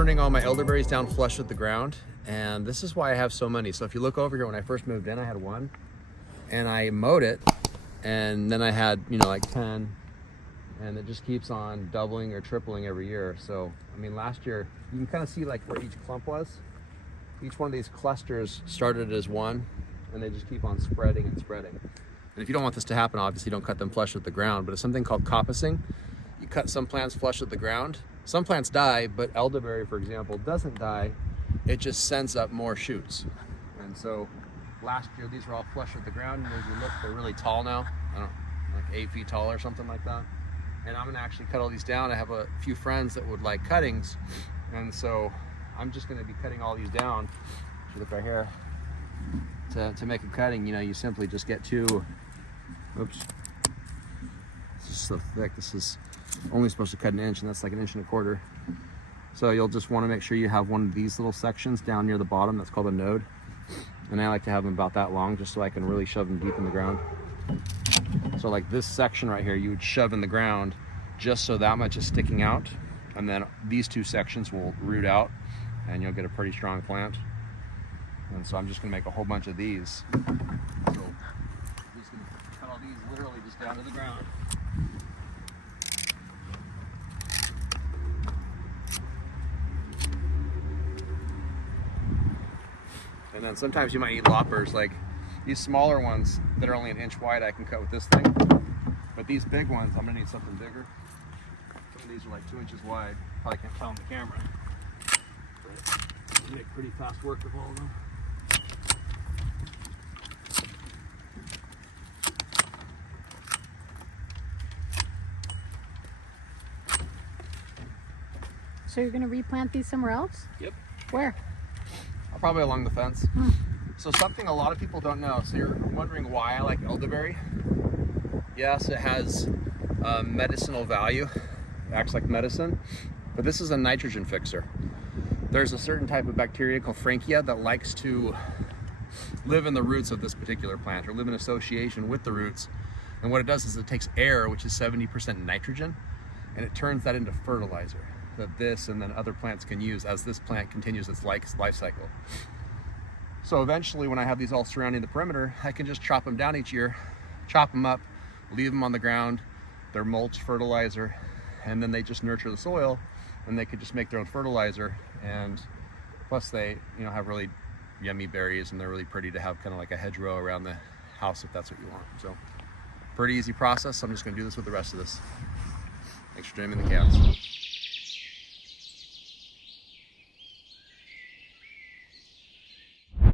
pruning all my elderberries down flush with the ground, and this is why I have so many. So if you look over here, when I first moved in, I had one, and I mowed it, and then I had, you know, like 10, and it just keeps on doubling or tripling every year. So, I mean, last year, you can kind of see like where each clump was. Each one of these clusters started as one, and they just keep on spreading and spreading. And if you don't want this to happen, obviously don't cut them flush with the ground, but it's something called coppicing. You cut some plants flush with the ground. Some plants die, but elderberry, for example, doesn't die. It just sends up more shoots. And so last year, these were all flush with the ground, and as you look, they're really tall now. I don't know, like 8 feet tall or something like that. And I'm gonna actually cut all these down. I have a few friends that would like cuttings, and so I'm just gonna be cutting all these down. If you look right here, to make a cutting, you know, you simply just get two, oops, this is so thick. This is only supposed to cut 1 inch, and that's like 1 1/4 inches. So you'll just wanna make sure you have one of these little sections down near the bottom. That's called a node. And I like to have them about that long, just so I can really shove them deep in the ground. So like this section right here, you would shove in the ground just so that much is sticking out. And then these two sections will root out, and you'll get a pretty strong plant. And so I'm just gonna make a whole bunch of these. So I'm just gonna cut all these literally just down to the ground. And then sometimes you might need loppers, like these smaller ones that are only 1 inch wide, I can cut with this thing. But these big ones, I'm gonna need something bigger. Some of these are like 2 inches wide. Probably can't tell on the camera. But you make pretty fast work of all of them. So you're going to replant these somewhere else? Yep. Where? Probably along the fence. So something a lot of people don't know. So you're wondering why I like elderberry. Yes, it has medicinal value. It acts like medicine, but this is a nitrogen fixer. There's a certain type of bacteria called Frankia that likes to live in the roots of this particular plant, or live in association with the roots. And what it does is it takes air, which is 70% nitrogen, and it turns that into fertilizer that this and then other plants can use as this plant continues its life cycle. So eventually, when I have these all surrounding the perimeter, I can just chop them down each year, chop them up, leave them on the ground. They're mulch, fertilizer, and then they just nurture the soil, and they could just make their own fertilizer. And plus they, you know, have really yummy berries, and they're really pretty to have kind of like a hedgerow around the house if that's what you want. So pretty easy process. I'm just gonna do this with the rest of this. Thanks for joining me in the cows.